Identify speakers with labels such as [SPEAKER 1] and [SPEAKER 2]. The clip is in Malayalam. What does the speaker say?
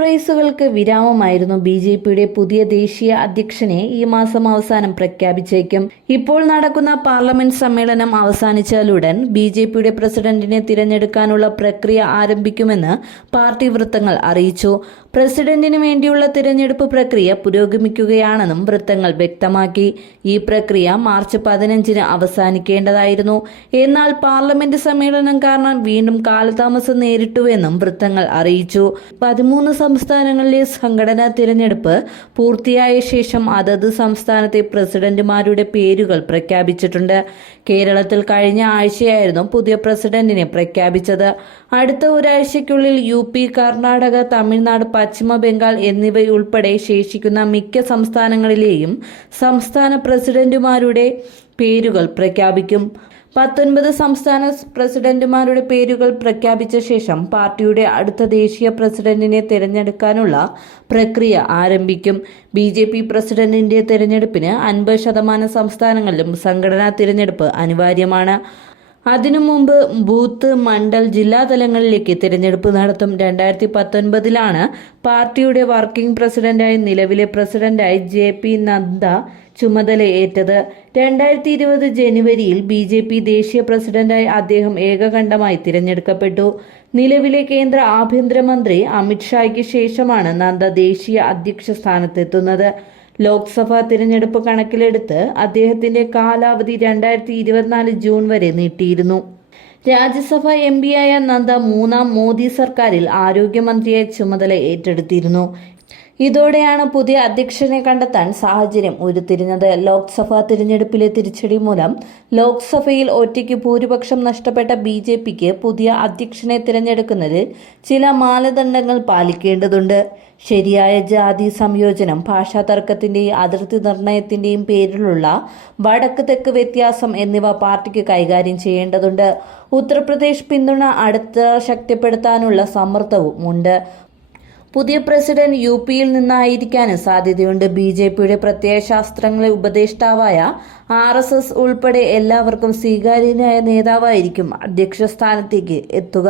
[SPEAKER 1] സർപ്രൈസുകൾക്ക് വിരാമമായിരുന്നു ബി ജെ പിയുടെ പുതിയ ദേശീയ അധ്യക്ഷനെ ഈ മാസം അവസാനം പ്രഖ്യാപിച്ചേക്കും. ഇപ്പോൾ നടക്കുന്ന പാർലമെന്റ് സമ്മേളനം അവസാനിച്ചാലുടൻ ബി ജെ പിയുടെ പ്രസിഡന്റിനെ തിരഞ്ഞെടുക്കാനുള്ള പ്രക്രിയ ആരംഭിക്കുമെന്ന് പാർട്ടി വൃത്തങ്ങൾ അറിയിച്ചു. പ്രസിഡന്റിന് വേണ്ടിയുള്ള തിരഞ്ഞെടുപ്പ് പ്രക്രിയ പുരോഗമിക്കുകയാണെന്നും വൃത്തങ്ങൾ വ്യക്തമാക്കി. ഈ പ്രക്രിയ മാർച്ച് പതിനഞ്ചിന് അവസാനിക്കേണ്ടതായിരുന്നു. എന്നാൽ പാർലമെന്റ് സമ്മേളനം കാരണം വീണ്ടും കാലതാമസം നേരിട്ടുവെന്നും വൃത്തങ്ങൾ അറിയിച്ചു. പതിമൂന്ന് സംസ്ഥാനങ്ങളിലെ സംഘടനാ തിരഞ്ഞെടുപ്പ് പൂർത്തിയായ ശേഷം അതത് സംസ്ഥാനത്തെ പ്രസിഡന്റുമാരുടെ പേരുകൾ പ്രഖ്യാപിച്ചിട്ടുണ്ട്. കേരളത്തിൽ കഴിഞ്ഞ ആഴ്ചയായിരുന്നു പുതിയ പ്രസിഡന്റിനെ പ്രഖ്യാപിച്ചത്. അടുത്ത ഒരാഴ്ചയ്ക്കുള്ളിൽ യു പി കർണാടക തമിഴ്നാട് പശ്ചിമ ബംഗാൾ എന്നിവയുൾപ്പെടെ ശേഷിക്കുന്ന മിക്ക സംസ്ഥാനങ്ങളിലെയും സംസ്ഥാന പ്രസിഡന്റുമാരുടെ പേരുകൾ പ്രഖ്യാപിക്കും. പത്തൊൻപത് സംസ്ഥാന പ്രസിഡന്റുമാരുടെ പേരുകൾ പ്രഖ്യാപിച്ച ശേഷം പാർട്ടിയുടെ അടുത്ത ദേശീയ പ്രസിഡന്റിനെ തിരഞ്ഞെടുക്കാനുള്ള പ്രക്രിയ ആരംഭിക്കും. ബി ജെ പി പ്രസിഡന്റിന്റെ തിരഞ്ഞെടുപ്പിന് അൻപത് ശതമാനം സംസ്ഥാനങ്ങളിലും സംഘടനാ തിരഞ്ഞെടുപ്പ് അനിവാര്യമാണ്. അതിനു മുമ്പ് ബൂത്ത് മണ്ഡൽ ജില്ലാ തലങ്ങളിലേക്ക് തിരഞ്ഞെടുപ്പ് നടത്തും രണ്ടായിരത്തി പത്തൊൻപതിലാണ് പാർട്ടിയുടെ വർക്കിംഗ് പ്രസിഡന്റായി നിലവിലെ പ്രസിഡന്റായി ജെ പി നദ്ദ ചുമതലയേറ്റത് രണ്ടായിരത്തി ഇരുപത് ജനുവരിയിൽ ബി ജെ പി ദേശീയ പ്രസിഡന്റായി അദ്ദേഹം ഏകകണ്ഠമായി തിരഞ്ഞെടുക്കപ്പെട്ടു. നിലവിലെ കേന്ദ്ര ആഭ്യന്തരമന്ത്രി അമിത്ഷായ്ക്ക് ശേഷമാണ് നദ്ദ ദേശീയ അധ്യക്ഷ സ്ഥാനത്തെത്തുന്നത്. ലോക്സഭാ തിരഞ്ഞെടുപ്പ് കണക്കിലെടുത്ത് അദ്ദേഹത്തിന്റെ കാലാവധി രണ്ടായിരത്തി ഇരുപത്തിനാല് ജൂൺ വരെ നീട്ടിയിരുന്നു. രാജ്യസഭ എം പിയായ നന്ദ മൂന്നാം മോദി സർക്കാരിൽ ആരോഗ്യമന്ത്രിയായി ചുമതല ഏറ്റെടുത്തിരുന്നു. ഇതോടെയാണ് പുതിയ അധ്യക്ഷനെ കണ്ടെത്താൻ സാഹചര്യം ഉരുത്തിരിഞ്ഞത്. ലോക്സഭാ തിരഞ്ഞെടുപ്പിലെ തിരിച്ചടി മൂലം ലോക്സഭയിൽ ഒറ്റയ്ക്ക് ഭൂരിപക്ഷം നഷ്ടപ്പെട്ട ബി ജെ പിക്ക് പുതിയ അധ്യക്ഷനെ തിരഞ്ഞെടുക്കുന്നതിൽ ചില മാനദണ്ഡങ്ങൾ പാലിക്കേണ്ടതുണ്ട്. ശരിയായ ജാതി സംയോജനം ഭാഷാ തർക്കത്തിന്റെയും അതിർത്തി നിർണയത്തിന്റെയും പേരിലുള്ള വടക്ക് തെക്ക് വ്യത്യാസം എന്നിവ പാർട്ടിക്ക് കൈകാര്യം ചെയ്യേണ്ടതുണ്ട്. ഉത്തർപ്രദേശ് പിന്തുണ അടുത്ത ശക്തിപ്പെടുത്താനുള്ള സമ്മർദ്ദവും ഉണ്ട് പുതിയ പ്രസിഡന്റ് യു പിയിൽ നിന്നായിരിക്കാനും സാധ്യതയുണ്ട്. ബി ജെ പിയുടെ പ്രത്യയശാസ്ത്രങ്ങളെ ഉപദേഷ്ടാവായ ആർ എസ് എസ് ഉൾപ്പെടെ എല്ലാവർക്കും സ്വീകാര്യനായ നേതാവായിരിക്കും അധ്യക്ഷ സ്ഥാനത്തേക്ക് എത്തുക.